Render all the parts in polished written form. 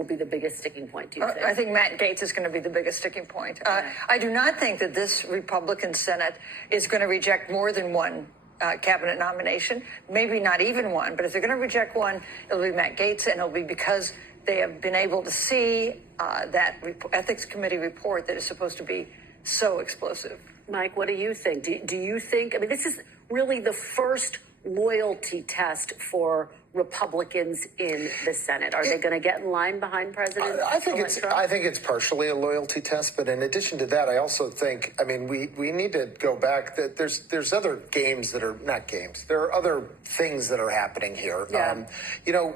will be the biggest sticking point, do you think? I think Matt Gaetz is going to be the biggest sticking point. I do not think that this Republican Senate is going to reject more than one cabinet nomination, maybe not even one, but if they're going to reject one, it'll be Matt Gaetz, and it'll be because they have been able to see that ethics committee report that is supposed to be so explosive. Mike, what do you think? Do you think, I mean, this is really the first loyalty test for Republicans in the Senate. Are they going to get in line behind President Trump? I think it's partially a loyalty test, but in addition to that, I also think, I mean, we need to go back. That there's other games that are not games. There are other things that are happening here. Yeah.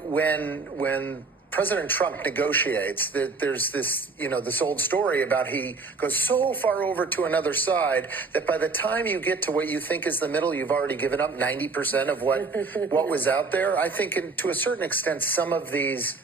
When President Trump negotiates, there's this, this old story about he goes so far over to another side that by the time you get to what you think is the middle, you've already given up 90% of what was out there. I think to a certain extent, some of these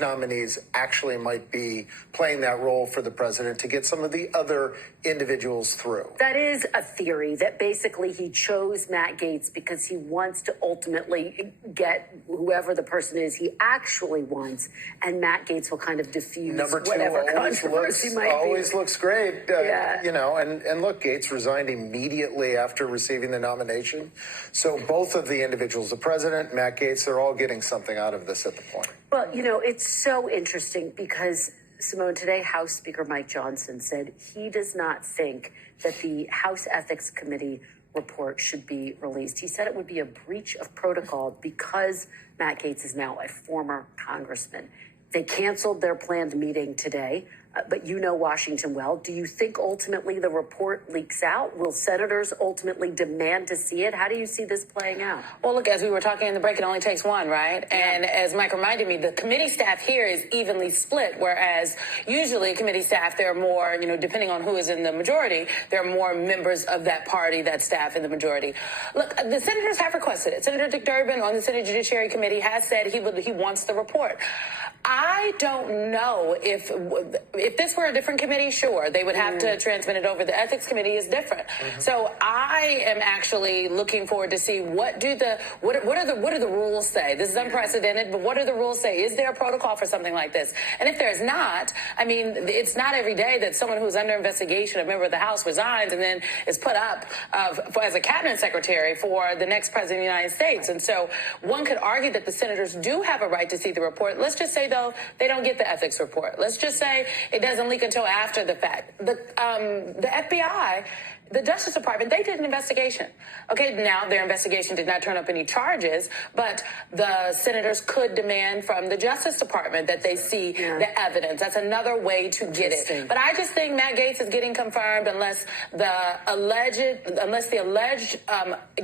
nominees actually might be playing that role for the president to get some of the other individuals through. That is a theory that basically he chose Matt Gaetz because he wants to ultimately get whoever the person is he actually wants. And Matt Gaetz will kind of diffuse whatever controversy might be. Always looks great, yeah. And look, Gaetz resigned immediately after receiving the nomination. So both of the individuals, the president, Matt Gaetz, they're all getting something out of this at the point. Well, it's so interesting because, Simone, today House Speaker Mike Johnson said he does not think that the House Ethics Committee report should be released. He said it would be a breach of protocol because Matt Gaetz is now a former congressman. They canceled their planned meeting today, but Washington well. Do you think ultimately the report leaks out? Will senators ultimately demand to see it? How do you see this playing out? Well, look, as we were talking in the break, it only takes one, right? Yeah. And as Mike reminded me, the committee staff here is evenly split, whereas usually committee staff, there are more, depending on who is in the majority, there are more members of that party, that staff in the majority. Look, the senators have requested it. Senator Dick Durbin on the Senate Judiciary Committee has said he wants the report. I don't know if this were a different committee, sure, they would have to transmit it over. The Ethics Committee is different. So I am actually looking forward to see what do the rules say? This is unprecedented, but what do the rules say? Is there a protocol for something like this? And if there's not, I mean, it's not every day that someone who's under investigation, a member of the House, resigns and then is put up as a cabinet secretary for the next president of the United States. And so one could argue that the senators do have a right to see the report. Let's just say, though, they don't get the ethics report. Let's just say it doesn't leak until after the fact. The FBI, the Justice Department, they did an investigation. Okay, now their investigation did not turn up any charges, but the senators could demand from the Justice Department that they see the evidence. That's another way to get it. But I just think Matt Gaetz is getting confirmed unless the alleged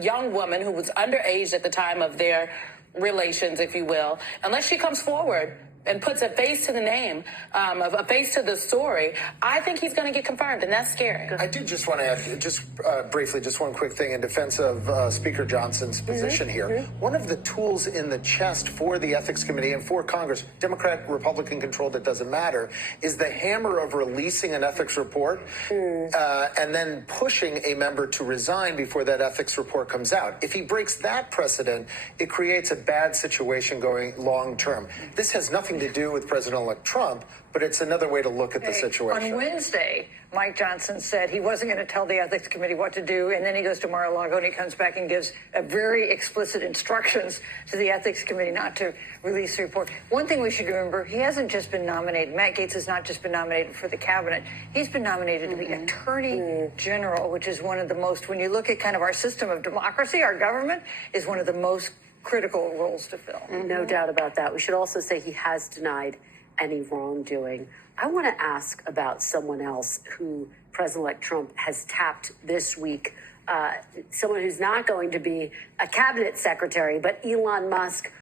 young woman who was underage at the time of their relations, if you will, unless she comes forward and puts a face to the name, a face to the story, I think he's going to get confirmed, and that's scary. I do just want to add, briefly, just one quick thing in defense of Speaker Johnson's position here. One of the tools in the chest for the Ethics Committee and for Congress, Democrat, Republican controlled, it doesn't matter, is the hammer of releasing an ethics report and then pushing a member to resign before that ethics report comes out. If he breaks that precedent, it creates a bad situation going long term. This has nothing to do with President-elect Trump, but it's another way to look at the situation. On Wednesday, Mike Johnson said he wasn't going to tell the Ethics Committee what to do, and then he goes to Mar-a-Lago and he comes back and gives a very explicit instructions to the Ethics Committee not to release the report. One thing we should remember, he hasn't just been nominated. Matt Gaetz has not just been nominated for the cabinet. He's been nominated to be Attorney General, which is one of the most, when you look at kind of our system of democracy, our government is one of the most critical roles to fill. No doubt about that. We should also say he has denied any wrongdoing. I want to ask about someone else who President-elect Trump has tapped this week, someone who's not going to be a cabinet secretary, but Elon Musk